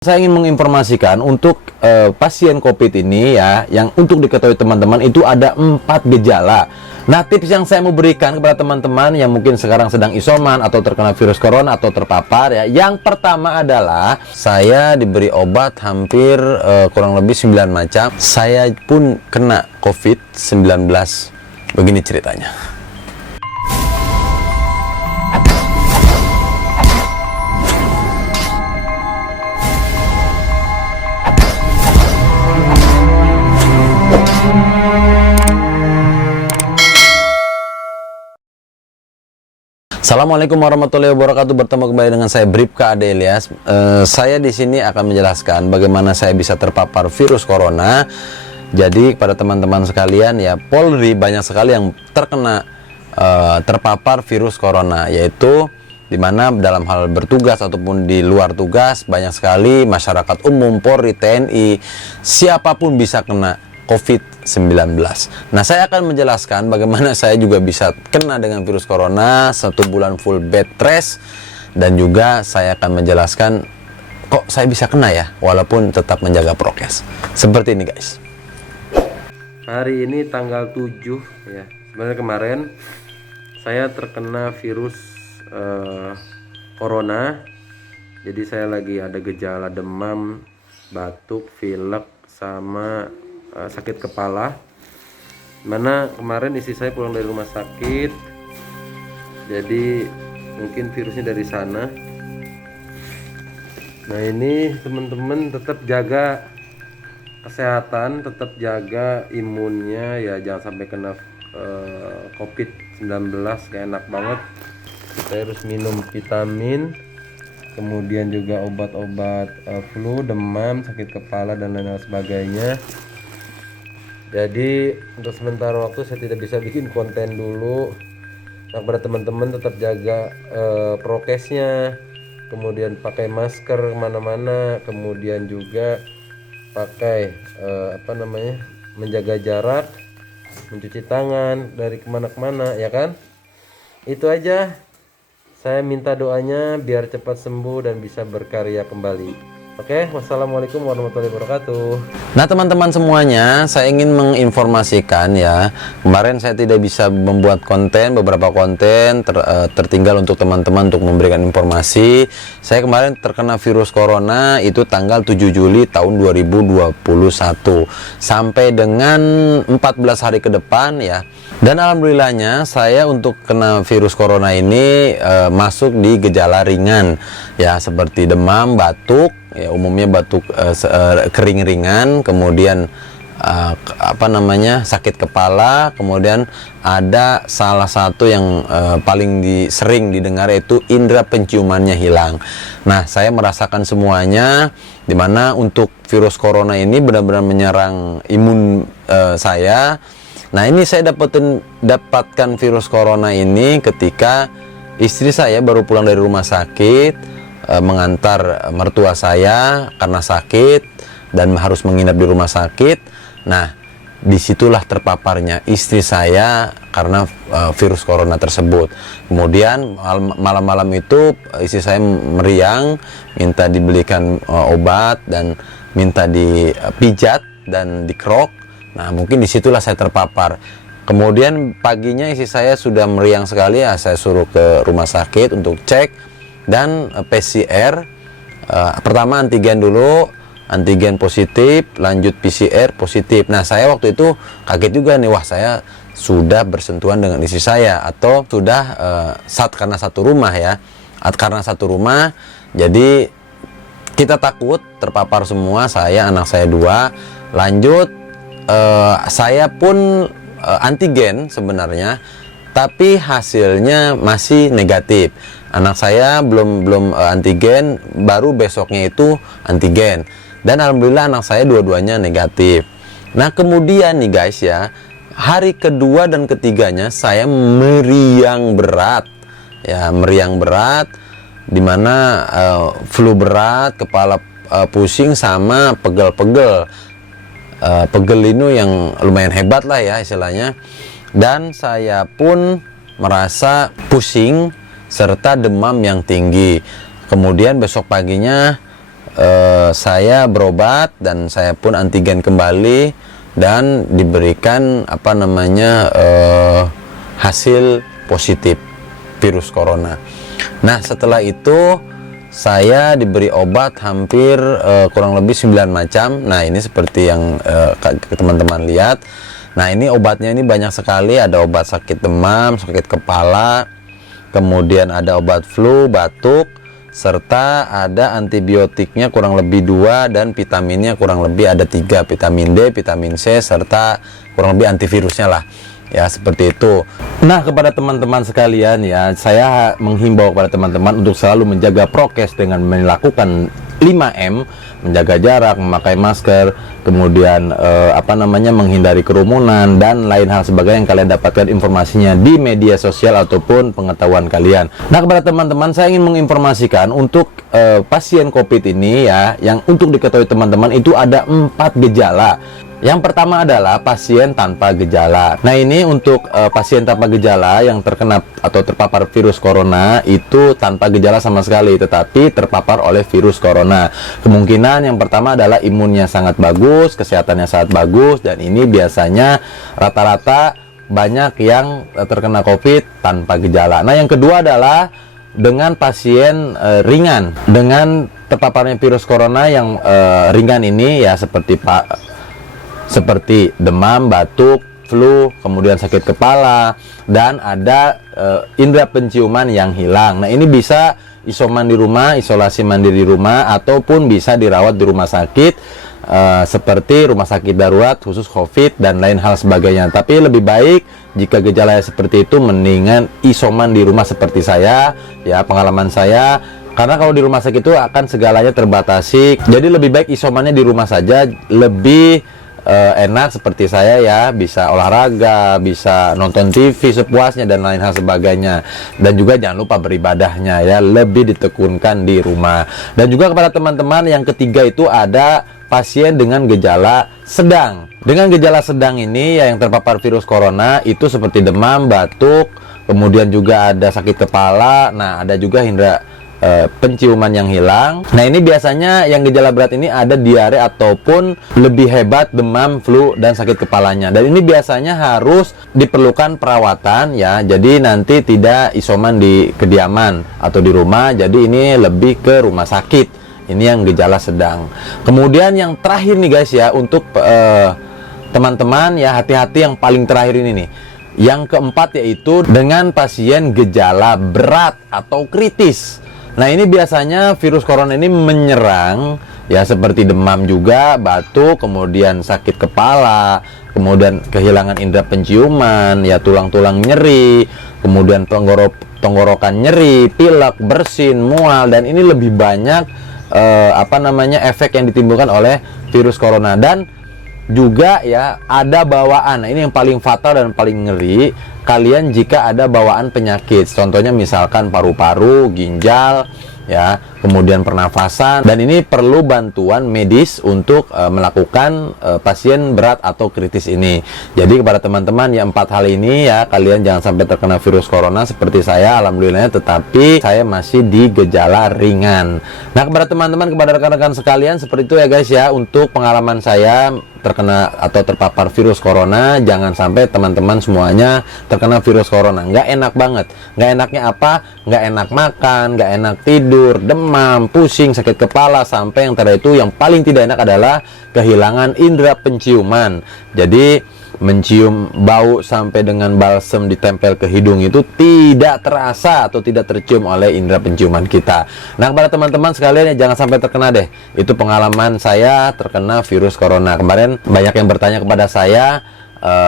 Saya ingin menginformasikan untuk pasien COVID ini ya, yang untuk diketahui teman-teman itu ada 4 gejala. Nah, tips yang saya mau berikan kepada teman-teman yang mungkin sekarang sedang isoman atau terkena virus corona atau terpapar ya. Yang pertama adalah saya diberi obat hampir kurang lebih 9 macam. Saya pun kena COVID-19. Begini ceritanya. Assalamualaikum warahmatullahi wabarakatuh. Bertemu kembali dengan saya Bribka Ade Ilyas. Saya di sini akan menjelaskan bagaimana saya bisa terpapar virus corona. Jadi kepada teman-teman sekalian ya, Polri banyak sekali yang terkena terpapar virus corona, yaitu dimana dalam hal bertugas ataupun di luar tugas banyak sekali masyarakat umum, Polri, TNI, siapapun bisa kena COVID-19. Nah, saya akan menjelaskan bagaimana saya juga bisa kena dengan virus corona 1 bulan full bed rest, dan juga saya akan menjelaskan kok saya bisa kena ya walaupun tetap menjaga prokes. Seperti ini guys. Hari ini tanggal 7 ya. Sebenarnya kemarin saya terkena virus corona. Jadi saya lagi ada gejala demam, batuk, pilek, sama sakit kepala. Mana kemarin istri saya pulang dari rumah sakit, jadi mungkin virusnya dari sana. Nah, ini teman-teman tetap jaga kesehatan, tetap jaga imunnya ya, jangan sampai kena COVID-19. Gak enak banget. Kita harus minum vitamin, kemudian juga obat-obat flu, demam, sakit kepala, dan lain-lain sebagainya. Jadi untuk sementara waktu saya tidak bisa bikin konten dulu. Nah, kepada teman-teman tetap jaga prokesnya, kemudian pakai masker kemana-mana, kemudian juga pakai menjaga jarak, mencuci tangan dari kemana-kemana, ya kan? Itu aja. Saya minta doanya biar cepat sembuh dan bisa berkarya kembali. Oke, wassalamualaikum warahmatullahi wabarakatuh. Nah, teman-teman semuanya, saya ingin menginformasikan ya, kemarin saya tidak bisa membuat konten, beberapa konten tertinggal untuk teman-teman untuk memberikan informasi. Saya kemarin terkena virus corona itu tanggal 7 Juli tahun 2021 sampai dengan 14 hari ke depan ya. Dan alhamdulillahnya saya untuk kena virus corona ini masuk di gejala ringan ya, seperti demam, batuk ya, umumnya batuk kering ringan, kemudian sakit kepala, kemudian ada salah satu yang paling sering didengar yaitu indera penciumannya hilang. Nah, saya merasakan semuanya, dimana untuk virus corona ini benar-benar menyerang imun saya. Nah, ini saya dapatkan virus corona ini ketika istri saya baru pulang dari rumah sakit, mengantar mertua saya karena sakit dan harus menginap di rumah sakit. Nah, disitulah terpaparnya istri saya karena virus corona tersebut. Kemudian malam-malam itu istri saya meriang, minta dibelikan obat dan minta dipijat dan dikerok. Nah, mungkin disitulah saya terpapar. Kemudian paginya istri saya sudah meriang sekali ya, saya suruh ke rumah sakit untuk cek dan PCR. Pertama antigen dulu, antigen positif, lanjut PCR positif. Nah, saya waktu itu kaget juga nih, wah saya sudah bersentuhan dengan istri saya atau sudah karena satu rumah ya, karena satu rumah. Jadi kita takut terpapar semua, saya, anak saya 2. Lanjut saya pun antigen sebenarnya, tapi hasilnya masih negatif. Anak saya belum antigen, baru besoknya itu antigen, dan alhamdulillah anak saya dua-duanya negatif. Nah, kemudian nih guys ya, hari kedua dan ketiganya saya meriang berat ya, meriang berat, dimana flu berat, kepala pusing, sama pegel-pegel. Pegel ini yang lumayan hebat lah ya istilahnya. Dan saya pun merasa pusing serta demam yang tinggi. Kemudian besok paginya saya berobat dan saya pun antigen kembali dan diberikan hasil positif virus corona. Nah, setelah itu saya diberi obat hampir kurang lebih 9 macam. Nah, ini seperti yang teman-teman lihat. Nah, ini obatnya ini banyak sekali. Ada obat sakit demam, sakit kepala, kemudian ada obat flu, batuk, serta ada antibiotiknya kurang lebih 2 dan vitaminnya kurang lebih ada 3, vitamin D, vitamin C, serta kurang lebih antivirusnya lah. Ya, seperti itu. Nah, kepada teman-teman sekalian ya, saya menghimbau kepada teman-teman untuk selalu menjaga prokes dengan melakukan 5M, menjaga jarak, memakai masker, kemudian menghindari kerumunan dan lain hal sebagainya yang kalian dapatkan informasinya di media sosial ataupun pengetahuan kalian. Nah, kepada teman-teman saya ingin menginformasikan untuk pasien COVID ini ya, yang untuk diketahui teman-teman itu ada 4 gejala. Yang pertama adalah pasien tanpa gejala. Nah, ini untuk pasien tanpa gejala yang terkena atau terpapar virus corona itu tanpa gejala sama sekali, tetapi terpapar oleh virus corona. Kemungkinan yang pertama adalah imunnya sangat bagus, kesehatannya sangat bagus, dan ini biasanya rata-rata banyak yang terkena COVID tanpa gejala. Nah, yang kedua adalah dengan pasien ringan, dengan terpaparnya virus corona yang ringan ini ya seperti demam, batuk, flu, kemudian sakit kepala, dan ada indera penciuman yang hilang. Nah, ini bisa isoman di rumah, isolasi mandiri di rumah, ataupun bisa dirawat di rumah sakit seperti rumah sakit darurat khusus COVID dan lain hal sebagainya. Tapi lebih baik jika gejalanya seperti itu mendingan isoman di rumah seperti saya, ya pengalaman saya. Karena kalau di rumah sakit itu akan segalanya terbatasi. Jadi lebih baik isomannya di rumah saja, lebih enak seperti saya ya, bisa olahraga, bisa nonton TV sepuasnya dan lain hal sebagainya. Dan juga jangan lupa beribadahnya ya, lebih ditekunkan di rumah. Dan juga kepada teman-teman yang ketiga itu ada pasien dengan gejala sedang. Dengan gejala sedang ini ya, yang terpapar virus corona itu seperti demam, batuk, kemudian juga ada sakit kepala. Nah, ada juga indera penciuman yang hilang. Nah, ini biasanya yang gejala berat ini ada diare ataupun lebih hebat demam, flu, dan sakit kepalanya. Dan ini biasanya harus diperlukan perawatan ya. Jadi nanti tidak isoman di kediaman atau di rumah. Jadi ini lebih ke rumah sakit. Ini yang gejala sedang. Kemudian yang terakhir nih guys ya, untuk teman-teman ya, hati-hati yang paling terakhir ini nih. Yang keempat yaitu dengan pasien gejala berat atau kritis. Nah, ini biasanya virus corona ini menyerang ya, seperti demam juga, batuk, kemudian sakit kepala, kemudian kehilangan indera penciuman, ya tulang-tulang nyeri, kemudian tenggorokan nyeri, pilek, bersin, mual, dan ini lebih banyak efek yang ditimbulkan oleh virus corona. Dan juga ya ada bawaan. Nah, ini yang paling fatal dan paling ngeri. Kalian jika ada bawaan penyakit, contohnya misalkan paru-paru, ginjal, ya, kemudian pernafasan, dan ini perlu bantuan medis untuk melakukan pasien berat atau kritis ini. Jadi kepada teman-teman yang 4 hal ini ya, kalian jangan sampai terkena virus corona seperti saya, alhamdulillahnya, tetapi saya masih di gejala ringan. Nah, kepada teman-teman, kepada rekan-rekan sekalian, seperti itu ya guys ya, untuk pengalaman saya terkena atau terpapar virus corona. Jangan sampai teman-teman semuanya terkena virus corona. Nggak enak banget. Nggak enaknya apa? Nggak enak makan, nggak enak tidur, demam, pusing, sakit kepala, sampai yang terakhir itu yang paling tidak enak adalah kehilangan indera penciuman. Jadi mencium bau sampai dengan balsem ditempel ke hidung itu tidak terasa atau tidak tercium oleh indera penciuman kita. Nah, kepada teman-teman sekalian ya, jangan sampai terkena deh. Itu pengalaman saya terkena virus corona. Kemarin banyak yang bertanya kepada saya,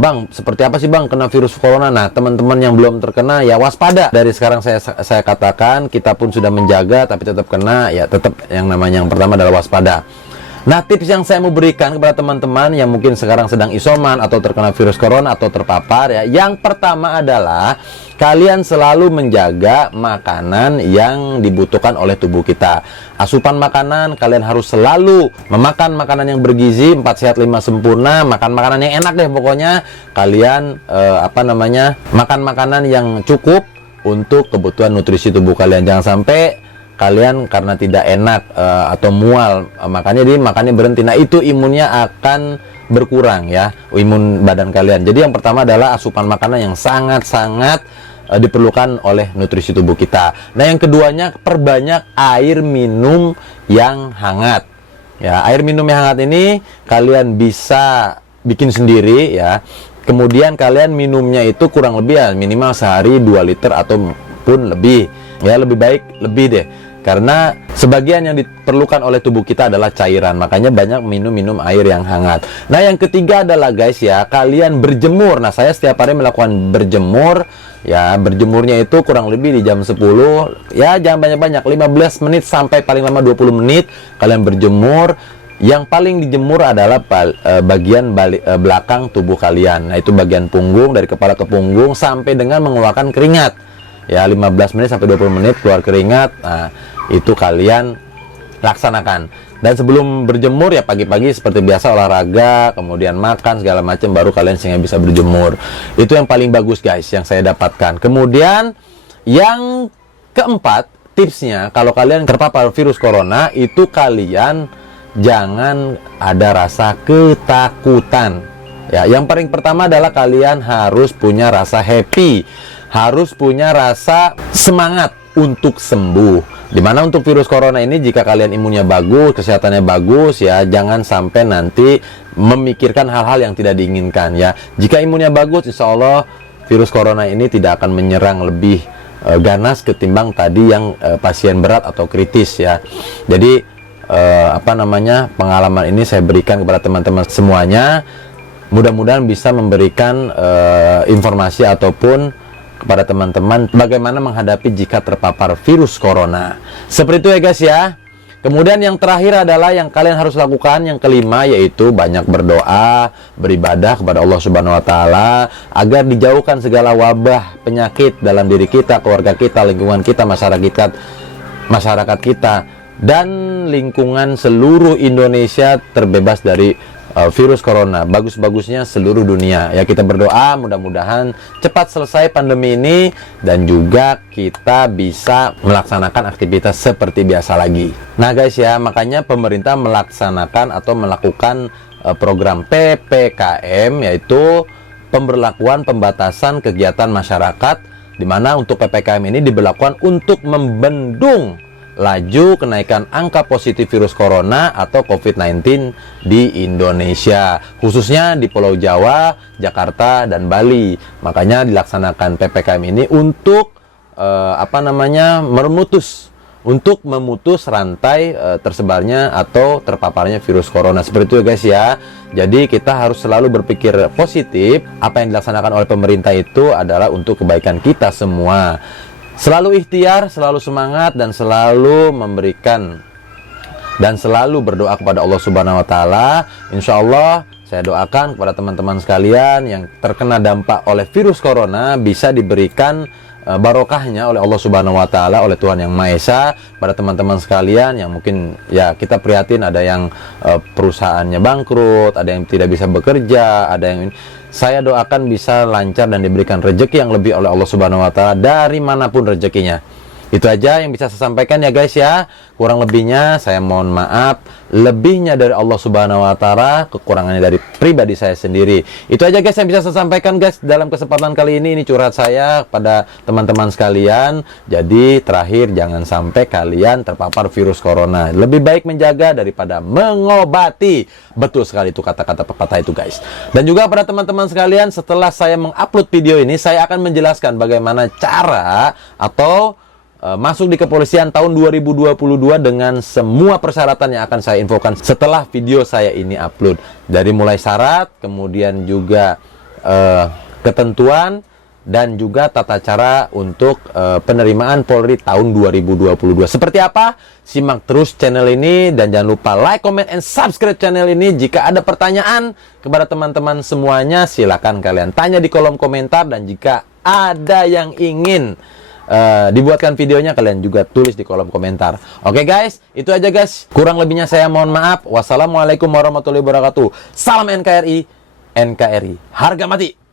Bang, seperti apa sih Bang kena virus corona? Nah, teman-teman yang belum terkena ya waspada. Dari sekarang saya katakan, kita pun sudah menjaga tapi tetap kena, ya tetap yang namanya yang pertama adalah waspada. Nah, tips yang saya mau berikan kepada teman-teman yang mungkin sekarang sedang isoman atau terkena virus corona atau terpapar ya, yang pertama adalah kalian selalu menjaga makanan yang dibutuhkan oleh tubuh kita. Asupan makanan, kalian harus selalu memakan makanan yang bergizi, 4 sehat 5 sempurna, makan makanan yang enak deh pokoknya. Kalian makan makanan yang cukup untuk kebutuhan nutrisi tubuh kalian. Jangan sampai kalian karena tidak enak atau mual, makanya berhenti. Nah, itu imunnya akan berkurang ya, imun badan kalian. Jadi yang pertama adalah asupan makanan yang sangat-sangat diperlukan oleh nutrisi tubuh kita. Nah, yang keduanya, perbanyak air minum yang hangat. Ya, air minum yang hangat ini kalian bisa bikin sendiri ya. Kemudian kalian minumnya itu kurang lebih ya minimal sehari 2 liter ataupun lebih. Ya, lebih baik lebih deh. Karena sebagian yang diperlukan oleh tubuh kita adalah cairan. Makanya banyak minum air yang hangat. Nah, yang ketiga adalah guys ya, kalian berjemur. Nah, saya setiap hari melakukan berjemur. Ya, berjemurnya itu kurang lebih di jam 10. Ya, jangan banyak-banyak, 15 menit sampai paling lama 20 menit kalian berjemur. Yang paling dijemur adalah bagian belakang tubuh kalian. Nah, itu bagian punggung, dari kepala ke punggung sampai dengan mengeluarkan keringat. Ya, 15 menit sampai 20 menit keluar keringat. Nah, itu kalian laksanakan. Dan sebelum berjemur ya pagi-pagi seperti biasa olahraga, kemudian makan segala macam, baru kalian sehingga bisa berjemur. Itu yang paling bagus guys yang saya dapatkan. Kemudian yang keempat, tipsnya kalau kalian terpapar virus corona itu kalian jangan ada rasa ketakutan. Ya, yang paling pertama adalah kalian harus punya rasa happy, harus punya rasa semangat untuk sembuh. Dimana untuk virus corona ini, jika kalian imunnya bagus, kesehatannya bagus ya, jangan sampai nanti memikirkan hal-hal yang tidak diinginkan ya. Jika imunnya bagus, insya Allah virus corona ini tidak akan menyerang lebih ganas ketimbang tadi yang pasien berat atau kritis ya. Jadi pengalaman ini saya berikan kepada teman-teman semuanya. Mudah-mudahan bisa memberikan informasi ataupun kepada teman-teman bagaimana menghadapi jika terpapar virus corona. Seperti itu ya guys ya. Kemudian yang terakhir adalah yang kalian harus lakukan, yang kelima, yaitu banyak berdoa, beribadah kepada Allah Subhanahu wa taala agar dijauhkan segala wabah penyakit dalam diri kita, keluarga kita, lingkungan kita, masyarakat kita dan lingkungan seluruh Indonesia terbebas dari virus corona. Bagus-bagusnya seluruh dunia ya, kita berdoa mudah-mudahan cepat selesai pandemi ini dan juga kita bisa melaksanakan aktivitas seperti biasa lagi. Nah guys ya, makanya pemerintah melaksanakan atau melakukan program PPKM, yaitu pemberlakuan pembatasan kegiatan masyarakat, di mana untuk PPKM ini diberlakukan untuk membendung laju kenaikan angka positif virus corona atau COVID-19 di Indonesia, khususnya di Pulau Jawa, Jakarta, dan Bali. Makanya dilaksanakan PPKM ini untuk memutus rantai tersebarnya atau terpaparnya virus corona. Seperti itu guys ya. Jadi kita harus selalu berpikir positif. Apa yang dilaksanakan oleh pemerintah itu adalah untuk kebaikan kita semua. Selalu ikhtiar, selalu semangat, dan selalu memberikan dan selalu berdoa kepada Allah Subhanahu wa taala. Insya Allah saya doakan kepada teman-teman sekalian yang terkena dampak oleh virus corona bisa diberikan barokahnya oleh Allah Subhanahu wa taala, oleh Tuhan Yang Maha Esa. Pada teman-teman sekalian yang mungkin ya kita prihatin, ada yang perusahaannya bangkrut, ada yang tidak bisa bekerja, ada yang saya doakan bisa lancar dan diberikan rezeki yang lebih oleh Allah Subhanahu wa taala dari manapun rezekinya. Itu aja yang bisa saya sampaikan ya guys ya. Kurang lebihnya saya mohon maaf. Lebihnya dari Allah Subhanahu wa taala, kekurangannya dari pribadi saya sendiri. Itu aja guys yang bisa saya sampaikan guys dalam kesempatan kali ini. Ini curhat saya pada teman-teman sekalian. Jadi terakhir, jangan sampai kalian terpapar virus corona. Lebih baik menjaga daripada mengobati. Betul sekali itu kata-kata pepatah itu guys. Dan juga pada teman-teman sekalian, setelah saya mengupload video ini, saya akan menjelaskan bagaimana cara atau masuk di kepolisian tahun 2022 dengan semua persyaratan yang akan saya infokan setelah video saya ini upload. Dari mulai syarat, kemudian juga ketentuan, dan juga tata cara untuk penerimaan Polri tahun 2022. Seperti apa? Simak terus channel ini dan jangan lupa like, comment, and subscribe channel ini. Jika ada pertanyaan kepada teman-teman semuanya, silakan kalian tanya di kolom komentar, dan jika ada yang ingin dibuatkan videonya, kalian juga tulis di kolom komentar. Oke guys, itu aja guys. Kurang lebihnya saya mohon maaf. Wassalamualaikum warahmatullahi wabarakatuh. Salam NKRI, NKRI harga mati.